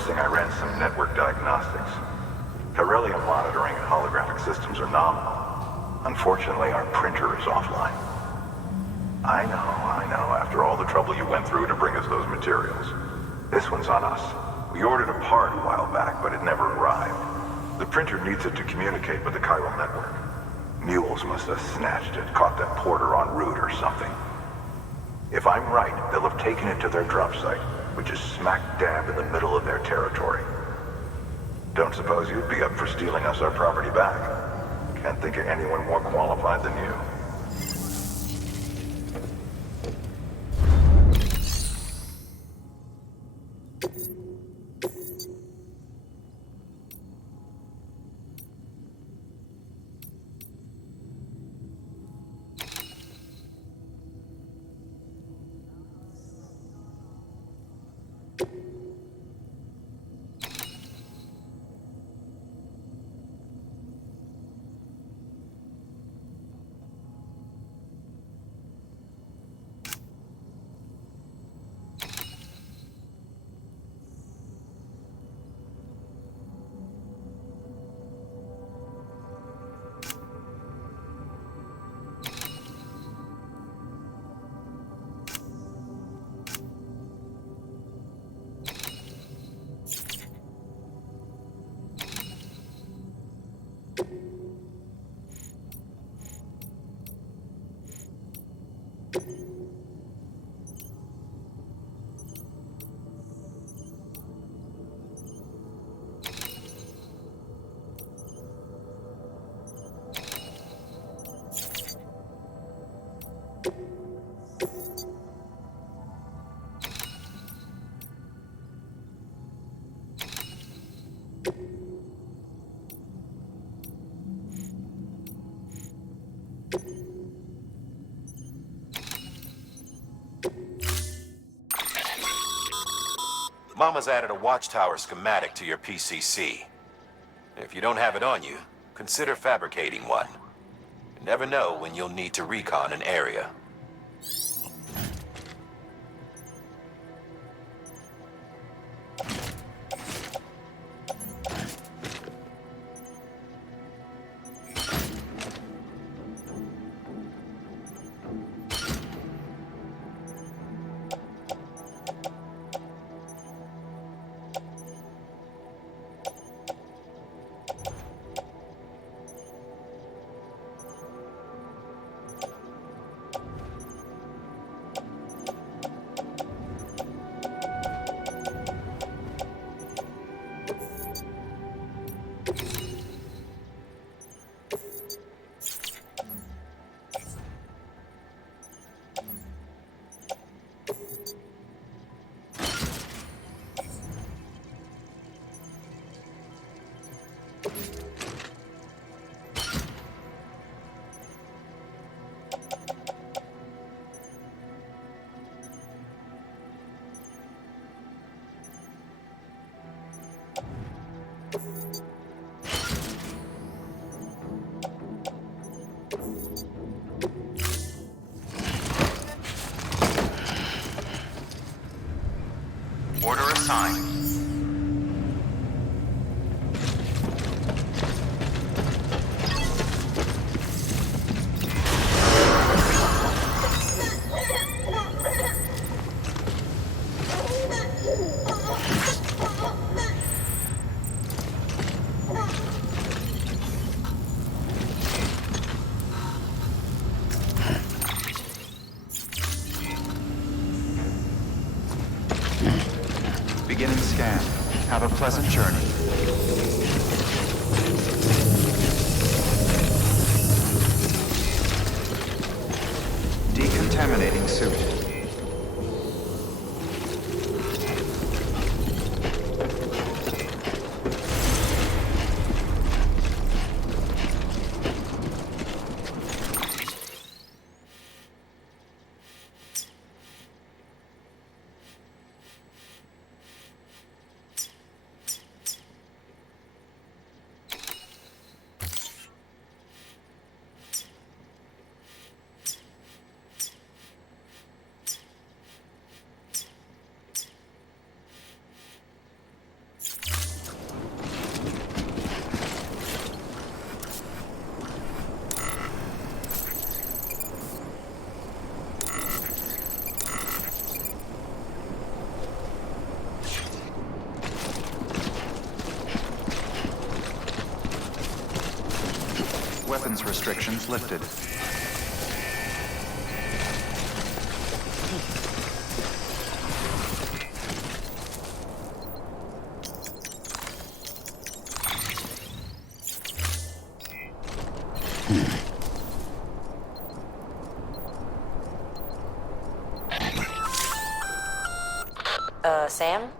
requesting I ran some network diagnostics. Beryllium monitoring and holographic systems are nominal. Unfortunately, our printer is offline. I know, after all the trouble you went through to bring us those materials. This one's on us. We ordered a part a while back, but it never arrived. The printer needs it to communicate with the chiral network. Mules must have snatched it, caught that porter en route or something. If I'm right, they'll have taken it to their drop site, which is smack dab in the middle of their territory. Don't suppose you'd be up for stealing us our property back? Can't think of anyone more qualified than you. Mama's added a watchtower schematic to your PCC. If you don't have it on you, consider fabricating one. You never know when you'll need to recon an area. Order assigned. Beginning scan. Have a pleasant journey. Decontaminating suit. Weapons restrictions lifted. Sam?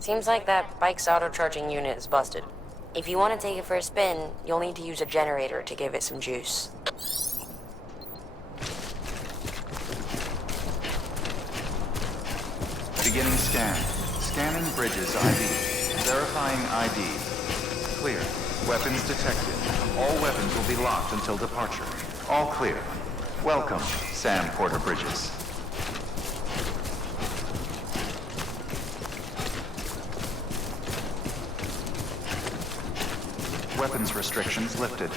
Seems like that bike's auto-charging unit is busted. If you want to take it for a spin, you'll need to use a generator to give it some juice. Beginning scan. Scanning bridges ID. Verifying ID. Clear. Weapons detected. All weapons will be locked until departure. All clear. Welcome, Sam Porter Bridges. Weapons restrictions lifted.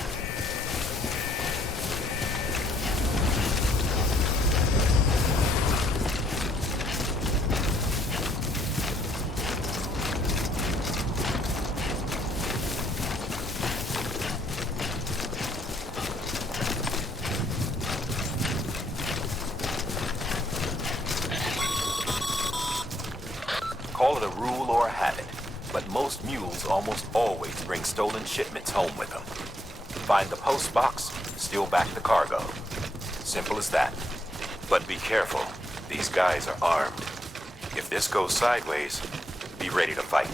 Call it a rule or a habit, but most mules almost always bring stolen shipments home with them. Find the post box, steal back the cargo. Simple as that. But be careful. These guys are armed. If this goes sideways, be ready to fight.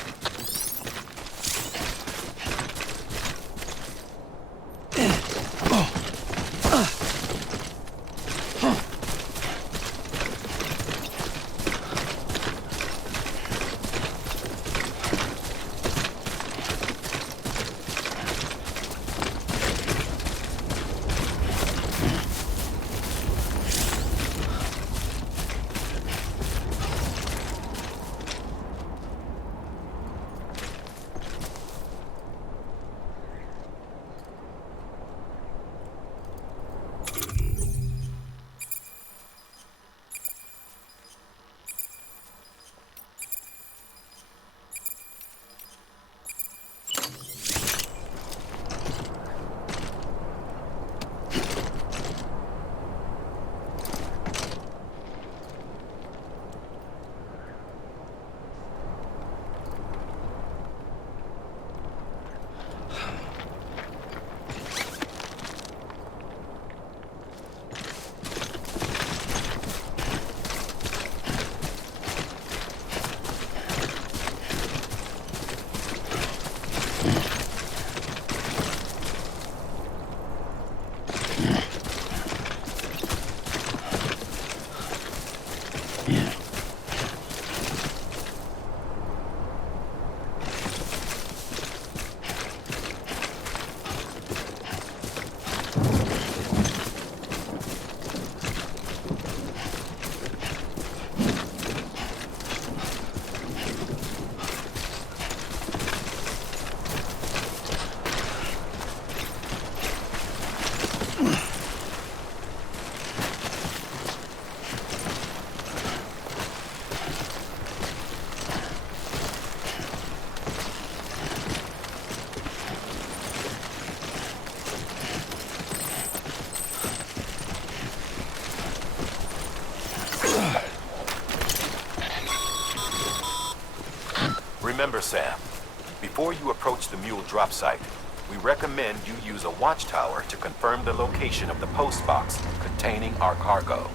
Remember, Sam, before you approach the mule drop site, we recommend you use a watchtower to confirm the location of the post box containing our cargo.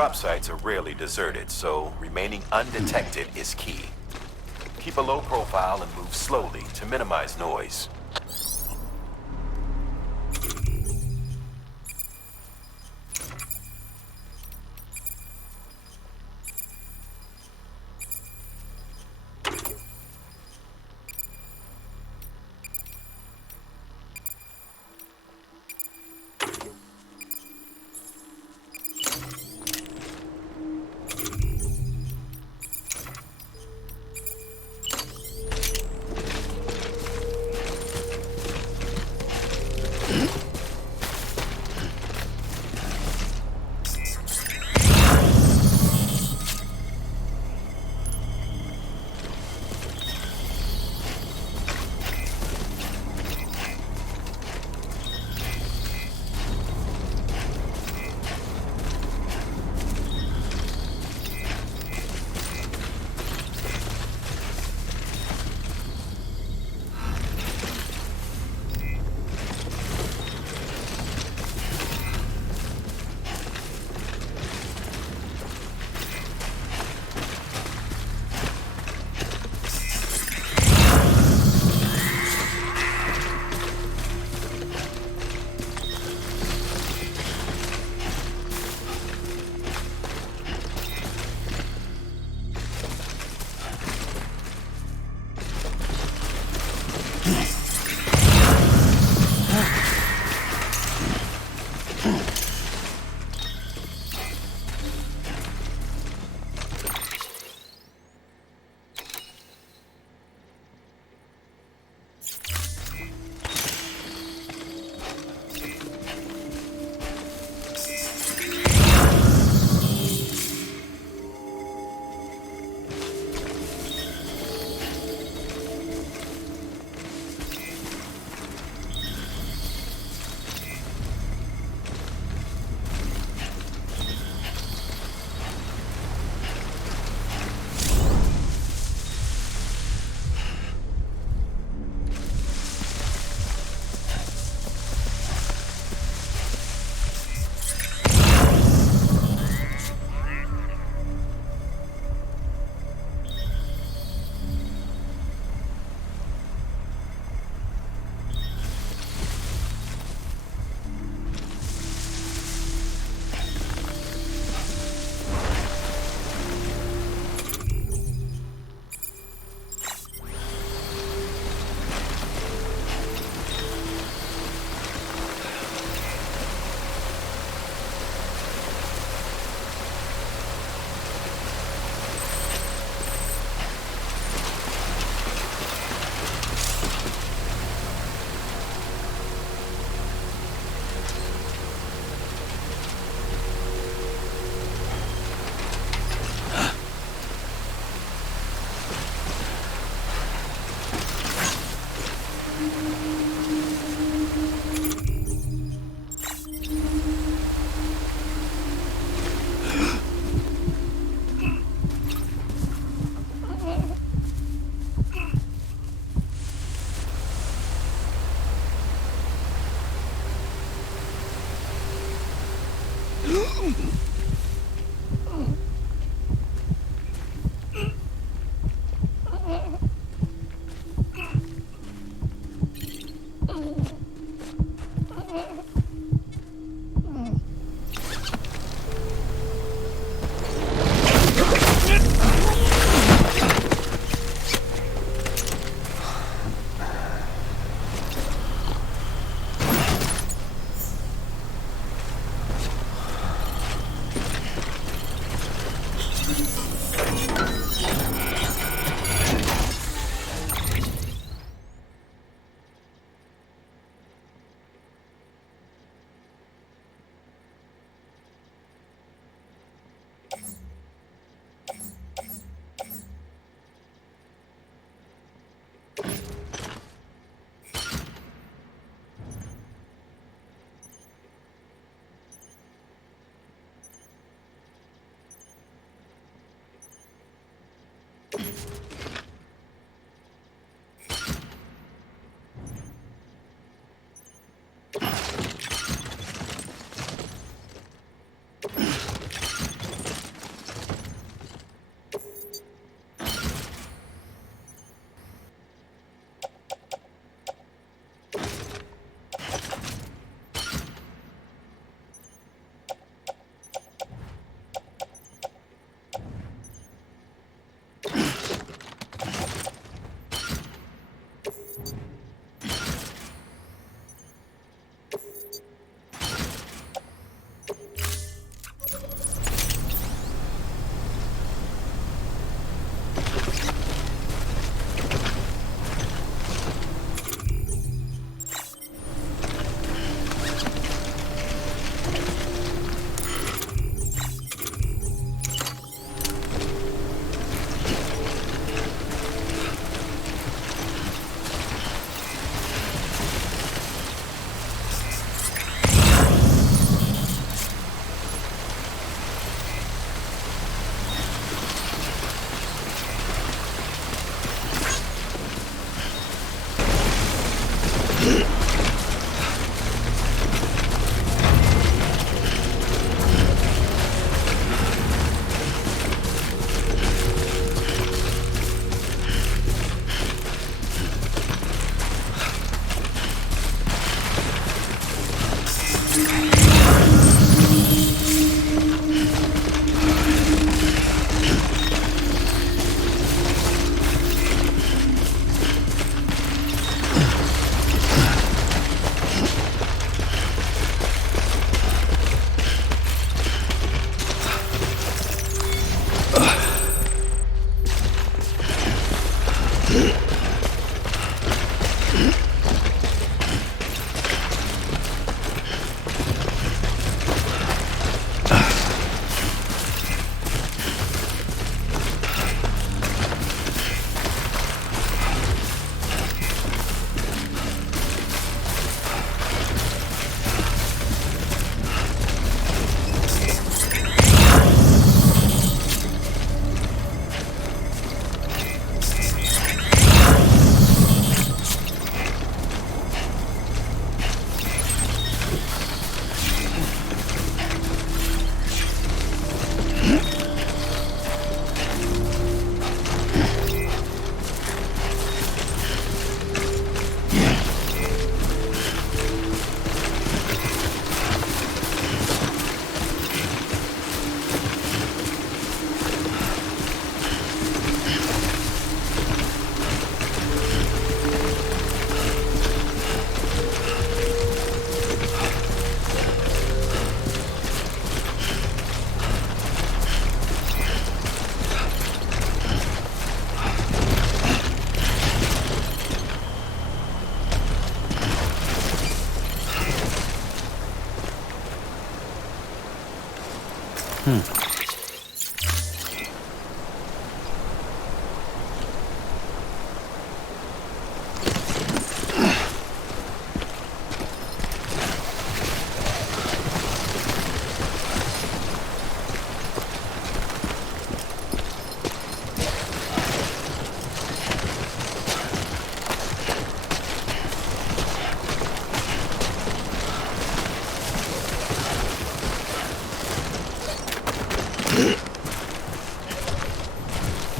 drop sites are rarely deserted, so remaining undetected is key. Keep a low profile and move slowly to minimize noise.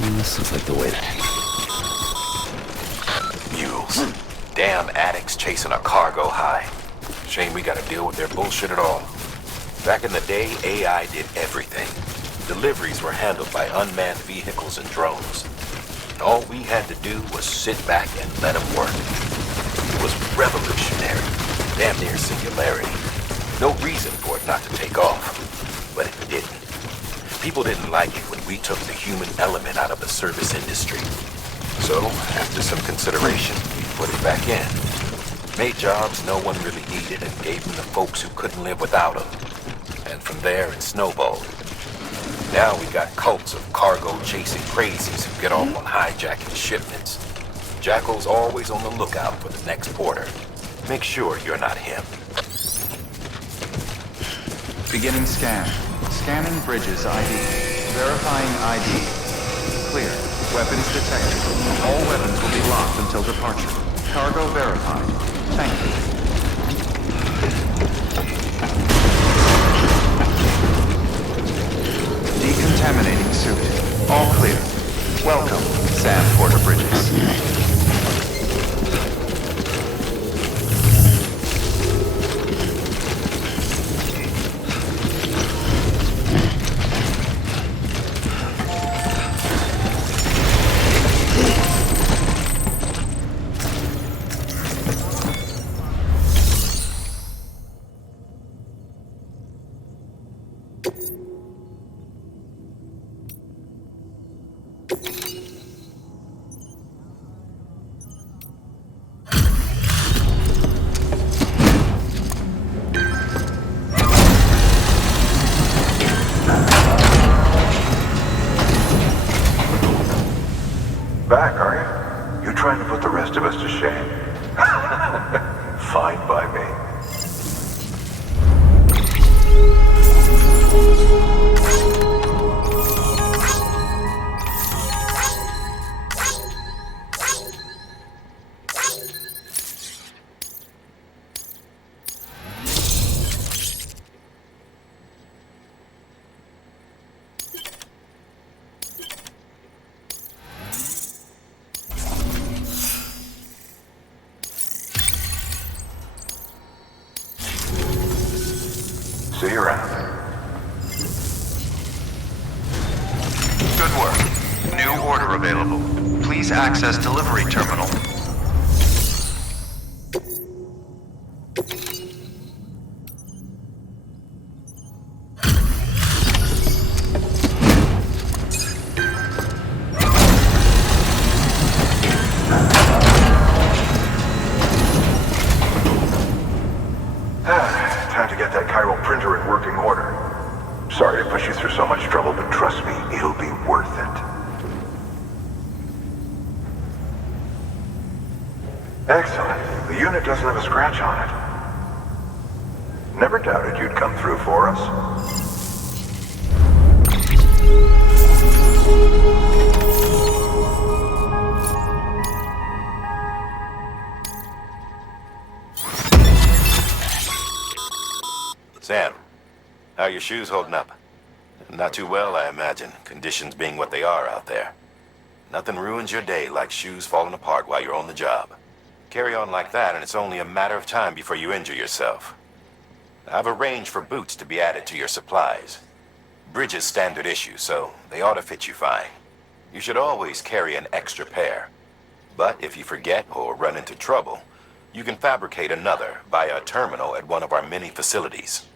This looks like the way to... Mules. Damn addicts chasing a cargo high. Shame we gotta deal with their bullshit at all. Back in the day, AI did everything. Deliveries were handled by unmanned vehicles and drones. And all we had to do was sit back and let them work. It was revolutionary. Damn near singularity. No reason for it not to take off. But it didn't. People didn't like it when we took the human element out of the service industry. So, after some consideration, we put it back in. Made jobs no one really needed and gave them to folks who couldn't live without them. And from there, it snowballed. Now we got cults of cargo-chasing crazies who get off on hijacking shipments. Jackal's always on the lookout for the next porter. Make sure you're not him. Beginning scan. Scanning bridges ID. Verifying ID. Clear. Weapons detected. All weapons will be locked until departure. Cargo verified. Thank you. Decontaminating suit. All clear. Welcome, Sam Porter Bridges. Back, are you? You trying to put the rest of us to shame? Fine by me. See you around. Good work. New order available. Please access delivery terminal. Time to get that chiral printer in working order. Sorry to push you through so much trouble, but trust me, it'll be worth it. Excellent. The unit doesn't have a scratch on it. Never doubted you'd come through for us. Sam, how are your shoes holding up? Not too well, I imagine, conditions being what they are out there. Nothing ruins your day like shoes falling apart while you're on the job. Carry on like that and it's only a matter of time before you injure yourself. I've arranged for boots to be added to your supplies. Bridges standard issue, so they ought to fit you fine. You should always carry an extra pair. But if you forget or run into trouble, you can fabricate another via a terminal at one of our many facilities.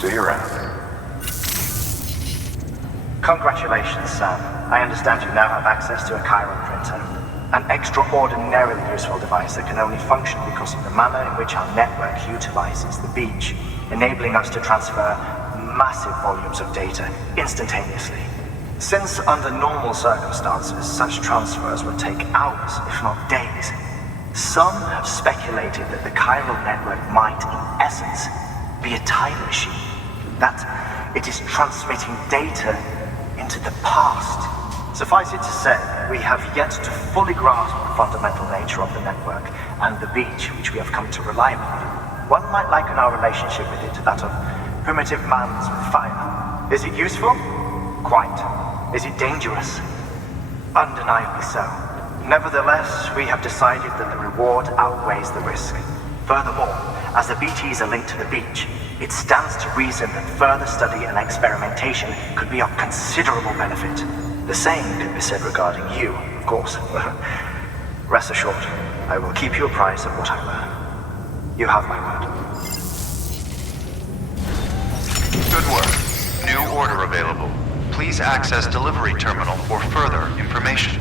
See you around. Congratulations, Sam. I understand you now have access to a chiral printer. An extraordinarily useful device that can only function because of the manner in which our network utilizes the beach, enabling us to transfer massive volumes of data instantaneously. Since under normal circumstances, such transfers would take hours, if not days, Some have speculated that the chiral network might, in essence, be a time machine. That it is transmitting data into the past. Suffice it to say, we have yet to fully grasp the fundamental nature of the network and the beach which we have come to rely upon. One might liken our relationship with it to that of primitive mans with fire. Is it useful? Quite. Is it dangerous? Undeniably so. Nevertheless, we have decided that the reward outweighs the risk. Furthermore, as the BTs are linked to the beach, it stands to reason that further study and experimentation could be of considerable benefit. The same could be said regarding you, of course. Rest assured, I will keep you apprised of what I learn. You have my word. Good work. New order available. Please access delivery terminal for further information.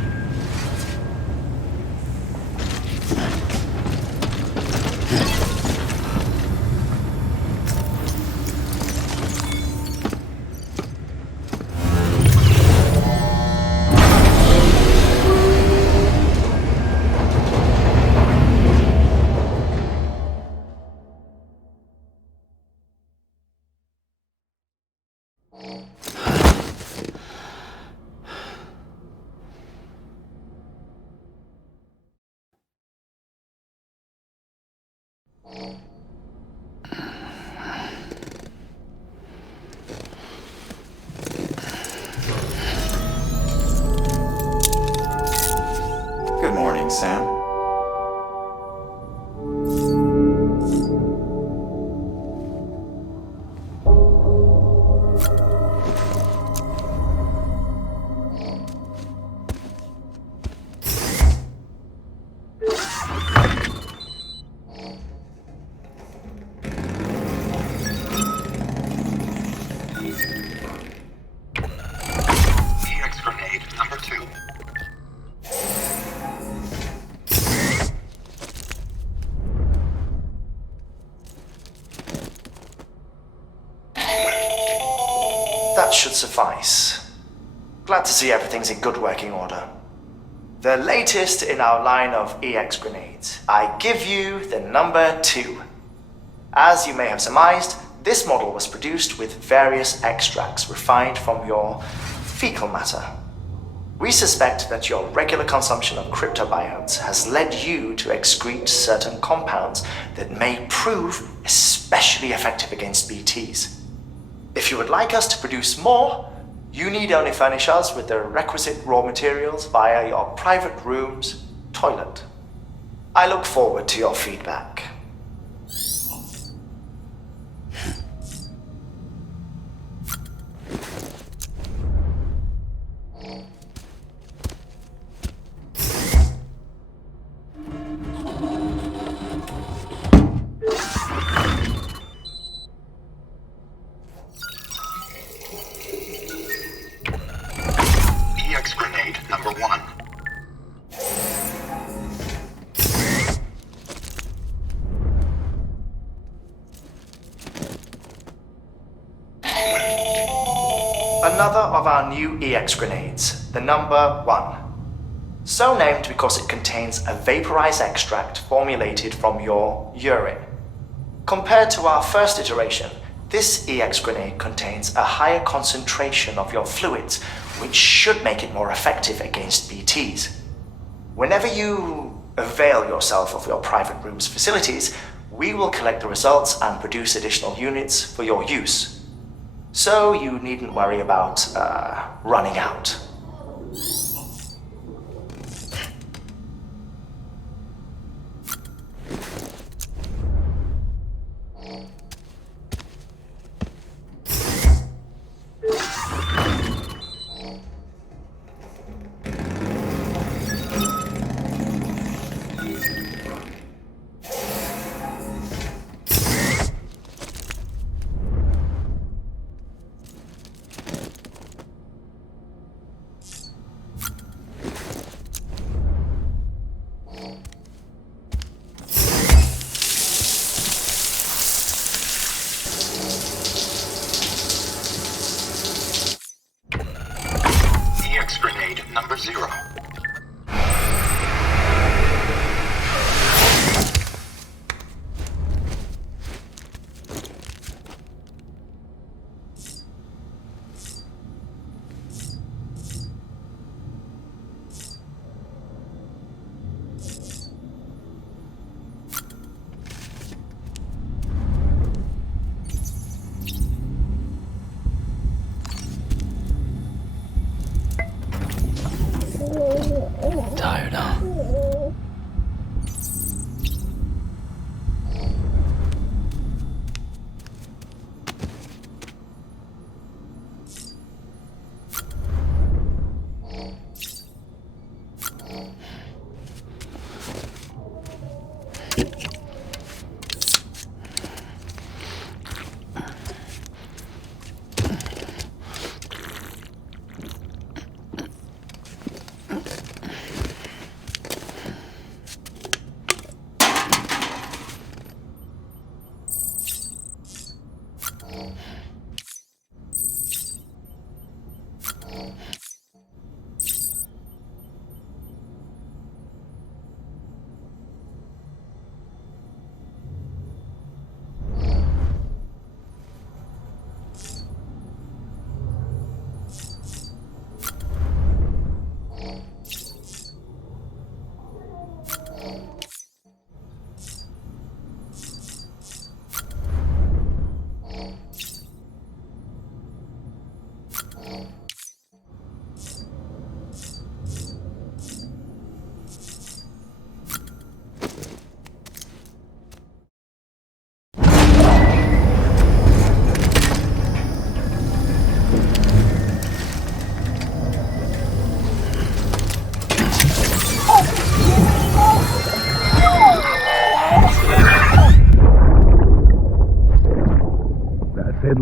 Good morning, Sam. EX grenade number 2. That should suffice. Glad to see everything's in good working order. The latest in our line of EX grenades. I give you the number 2. As you may have surmised, this model was produced with various extracts refined from your fecal matter. We suspect that your regular consumption of cryptobiotes has led you to excrete certain compounds that may prove especially effective against BTs. If you would like us to produce more, you need only furnish us with the requisite raw materials via your private room's toilet. I look forward to your feedback. EX grenade number 1. Another of our new EX grenades, the number 1. So named because it contains a vaporized extract formulated from your urine. Compared to our first iteration, this EX grenade contains a higher concentration of your fluids, which should make it more effective against BTs. Whenever you avail yourself of your private room's facilities, we will collect the results and produce additional units for your use. So you needn't worry about running out.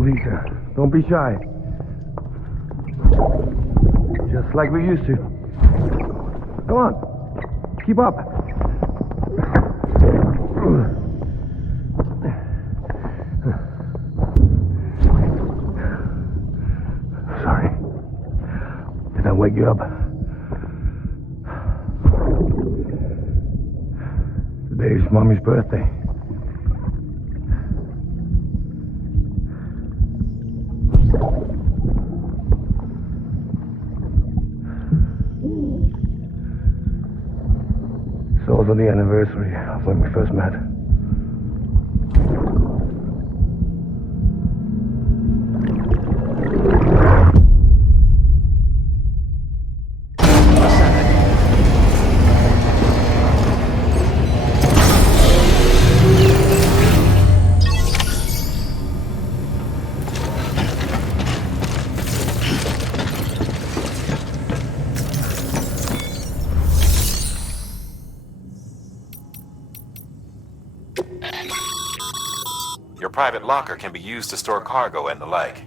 Lisa, don't be shy. Just like we used to. Come on, keep up. Sorry. Did I wake you up? Today's Mommy's birthday. It's also the anniversary of when we first met. Your private locker can be used to store cargo and the like.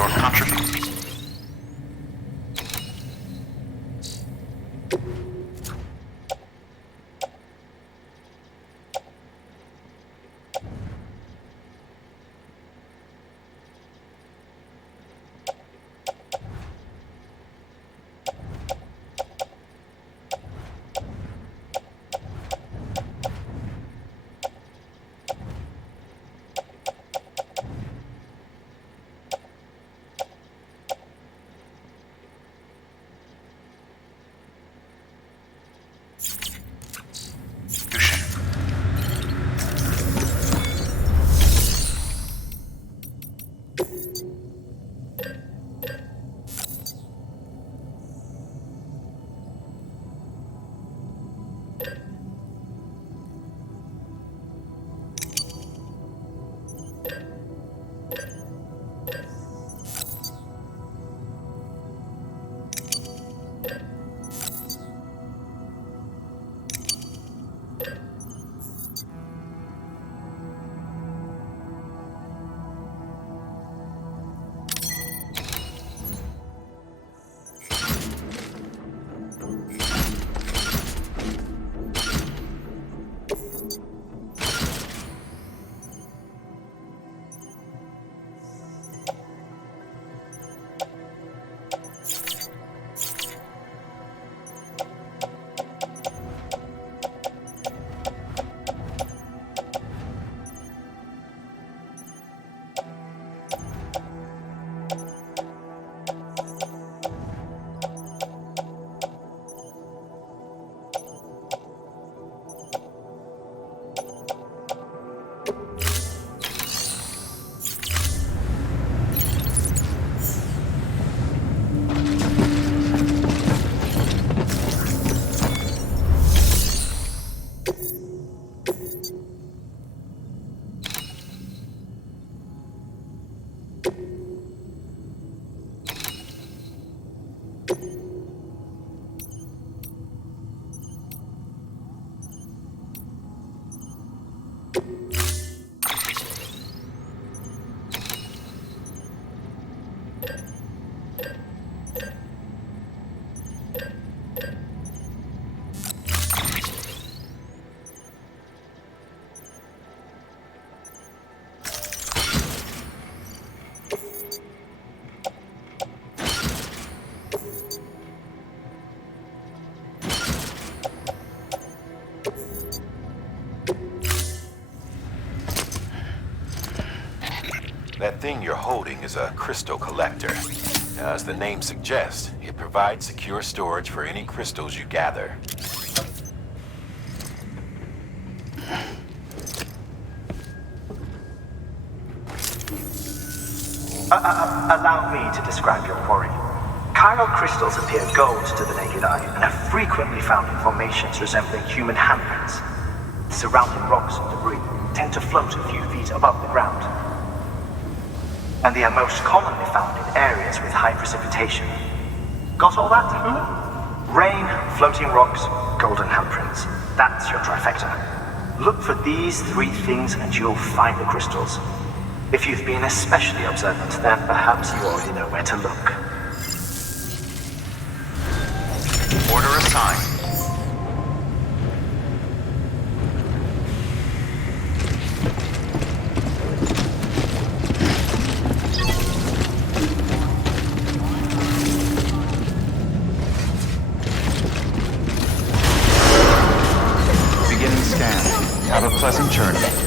your contribution. That thing you're holding is a crystal collector. As the name suggests, it provides secure storage for any crystals you gather. Allow me to describe your quarry. Chiral crystals appear gold to the naked eye and are frequently found in formations resembling human handprints. The surrounding rocks and debris tend to float a few feet above the ground. And they are most commonly found in areas with high precipitation. Got all that? Rain, floating rocks, golden handprints. That's your trifecta. Look for these three things and you'll find the crystals. If you've been especially observant, then perhaps you already know where to look. Order assigned. Beginning scan. Have a pleasant journey.